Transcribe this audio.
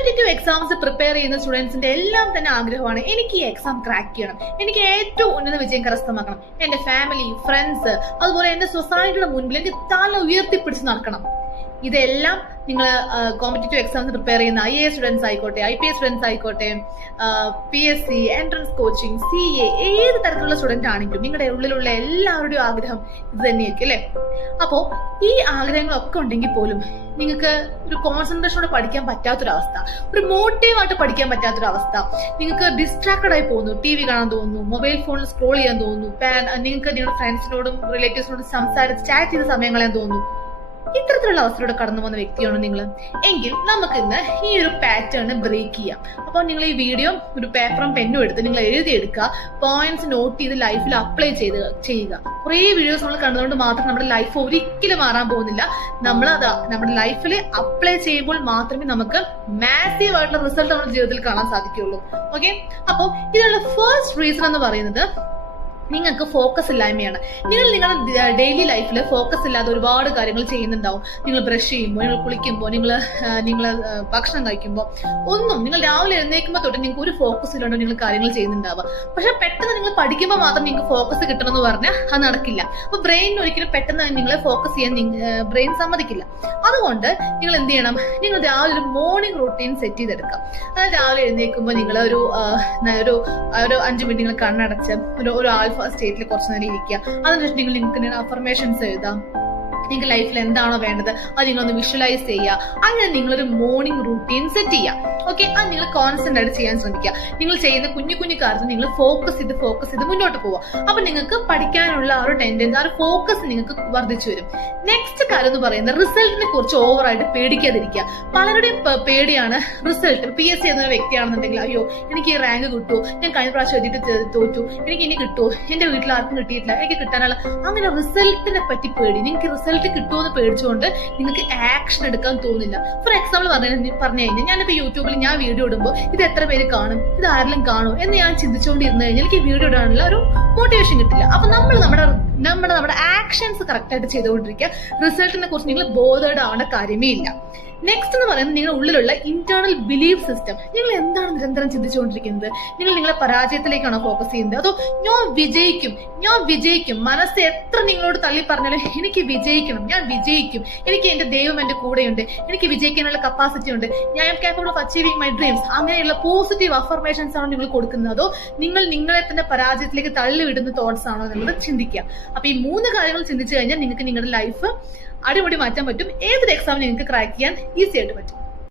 Competitive exams prepare ചെയ്യുന്ന സ്റ്റുഡൻസിന്റെ എല്ലാം തന്നെ ആഗ്രഹമാണ് എനിക്ക് ഈ എക്സാം ക്രാക്ക് ചെയ്യണം, എനിക്ക് ഏറ്റവും ഉന്നത വിജയം കരസ്ഥമാക്കണം, എന്റെ ഫാമിലി, ഫ്രണ്ട്സ്, അതുപോലെ എന്റെ സൊസൈറ്റിയുടെ മുൻപിൽ എനിക്ക് തല ഉയർത്തിപ്പിടിച്ച് നടക്കണം. ഇതെല്ലാം നിങ്ങൾ കോമ്പറ്റേറ്റീവ് എക്സാംസ് പ്രിപ്പയർ ചെയ്യുന്ന IAS സ്റ്റുഡൻസ് ആയിക്കോട്ടെ, IPS സ്റ്റുഡൻസ് ആയിക്കോട്ടെ, PSC, എൻട്രൻസ് കോച്ചിങ്, CA, ഏത് തരത്തിലുള്ള സ്റ്റുഡന്റ് ആണെങ്കിലും നിങ്ങളുടെ ഉള്ളിലുള്ള എല്ലാവരുടെയും ആഗ്രഹം ഇത് തന്നെയായിരിക്കും അല്ലെ. അപ്പോ ഈ ആഗ്രഹങ്ങളൊക്കെ ഉണ്ടെങ്കിൽ പോലും നിങ്ങൾക്ക് ഒരു കോൺസെൻട്രേഷനോടെ പഠിക്കാൻ പറ്റാത്തൊരവസ്ഥ, ഒരു മോട്ടീവായിട്ട് പഠിക്കാൻ പറ്റാത്തൊരവസ്ഥ, നിങ്ങൾക്ക് ഡിസ്ട്രാക്റ്റഡ് ആയി പോകുന്നു, TV കാണാൻ തോന്നുന്നു, മൊബൈൽ ഫോണിൽ സ്ക്രോൾ ചെയ്യാൻ തോന്നുന്നു, നിങ്ങൾക്ക് നിങ്ങളുടെ ഫ്രണ്ട്സിനോടും റിലേറ്റീവ്സിനോടും സംസാരിച്ച് ചാറ്റ് ചെയ്ത് സമയം കളയാൻ തോന്നുന്നു. ഇത്തരത്തിലുള്ള അവസ്ഥയിലൂടെ കടന്നു പോകുന്ന വ്യക്തിയാണോ നിങ്ങൾ എങ്കിൽ നമുക്ക് ഇന്ന് ഈ ഒരു പാറ്റേൺ ബ്രേക്ക് ചെയ്യാം. അപ്പോൾ നിങ്ങൾ ഈ വീഡിയോ ഒരു പേപ്പറും പെന്നും എടുത്ത് നിങ്ങൾ എഴുതിയെടുക്കുക, പോയിന്റ്സ് നോട്ട് ചെയ്ത് ലൈഫിൽ അപ്ലൈ ചെയ്യുക. കുറേ വീഡിയോസ് നമ്മൾ കണ്ടതുകൊണ്ട് മാത്രം നമ്മുടെ ലൈഫ് ഒരിക്കലും മാറാൻ പോകുന്നില്ല. നമ്മുടെ ലൈഫിൽ അപ്ലൈ ചെയ്യുമ്പോൾ മാത്രമേ നമുക്ക് മാസീവ് ആയിട്ടുള്ള റിസൾട്ട് നമ്മുടെ ജീവിതത്തിൽ കാണാൻ സാധിക്കുകയുള്ളൂ. ഓക്കെ, അപ്പോൾ ഇതിനുള്ള ഫസ്റ്റ് റീസൺ എന്ന് പറയുന്നത് നിങ്ങൾക്ക് ഫോക്കസ് ഇല്ലായ്മയാണ്. നിങ്ങൾ നിങ്ങളുടെ ഡെയിലി ലൈഫിൽ ഫോക്കസ് ഇല്ലാതെ ഒരുപാട് കാര്യങ്ങൾ ചെയ്യുന്നുണ്ടാവും. നിങ്ങൾ ബ്രഷ് ചെയ്യുമ്പോൾ, നിങ്ങൾ കുളിക്കുമ്പോൾ, നിങ്ങൾ ഭക്ഷണം കഴിക്കുമ്പോൾ ഒന്നും നിങ്ങൾ രാവിലെ എഴുന്നേൽക്കുമ്പോൾ തൊട്ട് നിങ്ങൾക്ക് ഒരു ഫോക്കസ് ഇല്ലാണ്ട് നിങ്ങൾ കാര്യങ്ങൾ ചെയ്യുന്നുണ്ടാവുക. പക്ഷെ പെട്ടെന്ന് നിങ്ങൾ പഠിക്കുമ്പോൾ മാത്രം നിങ്ങൾക്ക് ഫോക്കസ് കിട്ടണമെന്ന് പറഞ്ഞാൽ അത് നടക്കില്ല. അപ്പൊ ബ്രെയിനിന് ഒരിക്കലും പെട്ടെന്ന് നിങ്ങളെ ഫോക്കസ് ചെയ്യാൻ ബ്രെയിൻ സമ്മതിക്കില്ല. അതുകൊണ്ട് നിങ്ങൾ എന്ത് ചെയ്യണം, നിങ്ങൾ രാവിലെ ഒരു മോർണിംഗ് റൂട്ടീൻ സെറ്റ് ചെയ്തെടുക്കാം. അതായത് രാവിലെ എഴുന്നേൽക്കുമ്പോൾ നിങ്ങൾ ഒരു 5 മിനിറ്റ് നിങ്ങൾ കണ്ണടച്ച് ഒരു ആൽഫ സ്റ്റേറ്റിൽ കുറച്ച് നേരം ഇരിക്കുക. അതിനുശേഷം നിങ്ങൾക്ക് അഫർമേഷൻസ് എഴുതാം. നിങ്ങൾക്ക് ലൈഫിൽ എന്താണോ വേണ്ടത് അത് നിങ്ങളൊന്ന് വിഷ്വലൈസ് ചെയ്യുക. അങ്ങനെ നിങ്ങളൊരു മോർണിംഗ് റൂട്ടീൻ സെറ്റ് ചെയ്യുക. ഓക്കെ, അത് നിങ്ങൾ കോൺസ്റ്റന്റ് ആയിട്ട് ചെയ്യാൻ ശ്രമിക്കുക. നിങ്ങൾ ചെയ്യുന്ന കുഞ്ഞു കാര്യത്തിൽ നിങ്ങൾ ഫോക്കസ് ചെയ്ത് മുന്നോട്ട് പോവുക. അപ്പൊ നിങ്ങൾക്ക് പഠിക്കാനുള്ള ആ ഒരു ടെൻഡൻസി, ആ ഒരു ഫോക്കസ് നിങ്ങൾക്ക് വർദ്ധിച്ചു വരും. നെക്സ്റ്റ് കാര്യം എന്ന് പറയുന്നത് റിസൾട്ടിനെ കുറിച്ച് ഓവറായിട്ട് പേടിക്കാതിരിക്കുക. പലരുടെയും പേടിയാണ് റിസൾട്ട്. PSC എന്ന വ്യക്തിയാണെന്നുണ്ടെങ്കിൽ അയ്യോ എനിക്ക് ഈ റാങ്ക് കിട്ടുമോ, ഞാൻ കഴിഞ്ഞ പ്രാവശ്യം എഴുതിയിട്ട് തോറ്റു, എനിക്ക് ഇനി കിട്ടുമോ, എന്റെ വീട്ടിൽ ആർക്കും കിട്ടിയിട്ടില്ല, എനിക്ക് കിട്ടാനുള്ള അങ്ങനെ റിസൾട്ടിനെ പറ്റി പേടി. നിങ്ങൾക്ക് റിസൾട്ട് കിട്ടുമെന്ന് പേടിച്ചുകൊണ്ട് നിങ്ങൾക്ക് ആക്ഷൻ എടുക്കാൻ തോന്നില്ല. ഫോർ എക്സാമ്പിൾ പറഞ്ഞു കഴിഞ്ഞാൽ ഞാനിപ്പോ യൂട്യൂബിൽ ഞാൻ വീഡിയോ ഇടുമ്പോൾ ഇത് എത്ര പേര് കാണും, ഇത് ആരെങ്കിലും കാണും എന്ന് ഞാൻ ചിന്തിച്ചുകൊണ്ടിരുന്നു കഴിഞ്ഞാൽ എനിക്ക് വീഡിയോ ഇടാനുള്ള ഒരു മോട്ടിവേഷൻ കിട്ടില്ല. അപ്പൊ നമ്മൾ നമ്മുടെ ആക്ഷൻസ് കറക്റ്റ് ആയിട്ട് ചെയ്തുകൊണ്ടിരിക്കുക. റിസൾട്ടിനെ കുറിച്ച് നിങ്ങൾ ബോധേഡ് ആവേണ്ട കാര്യമേ ഇല്ല. നെക്സ്റ്റ് എന്ന് പറയുന്നത് നിങ്ങളുടെ ഉള്ളിലുള്ള ഇന്റേണൽ ബിലീഫ് സിസ്റ്റം. നിങ്ങൾ എന്താണ് നിരന്തരം ചിന്തിച്ചുകൊണ്ടിരിക്കുന്നത്? നിങ്ങൾ നിങ്ങളെ പരാജയത്തിലേക്കാണോ ഫോക്കസ് ചെയ്യുന്നത്, അതോ ഞാൻ വിജയിക്കും മനസ്സ് എത്ര നിങ്ങളോട് തള്ളി പറഞ്ഞാലും എനിക്ക് വിജയിക്കണം, ഞാൻ വിജയിക്കും, എനിക്ക് എന്റെ ദൈവം എന്റെ കൂടെയുണ്ട്, എനിക്ക് വിജയിക്കാനുള്ള കപ്പാസിറ്റി ഉണ്ട്, ഞാൻ am capable of achieving my dreams, അങ്ങനെയുള്ള പോസിറ്റീവ് അഫർമേഷൻസ് ആണോ നിങ്ങൾ കൊടുക്കുന്നത്, അതോ നിങ്ങൾ നിങ്ങളെ തന്നെ പരാജയത്തിലേക്ക് തള്ളിവിടുന്ന തോട്ട്സ് ആണോ എന്നുള്ളത് ചിന്തിക്കുക. അപ്പൊ ഈ 3 കാര്യങ്ങൾ ചിന്തിച്ചു കഴിഞ്ഞാൽ നിങ്ങൾക്ക് നിങ്ങളുടെ ലൈഫ് അടിപൊളി മാറ്റാൻ പറ്റും. ഏതൊരു എക്സാമിന് നിങ്ങൾക്ക് ക്രാക്ക് ചെയ്യാൻ ഈസി ആയിട്ട് പറ്റും.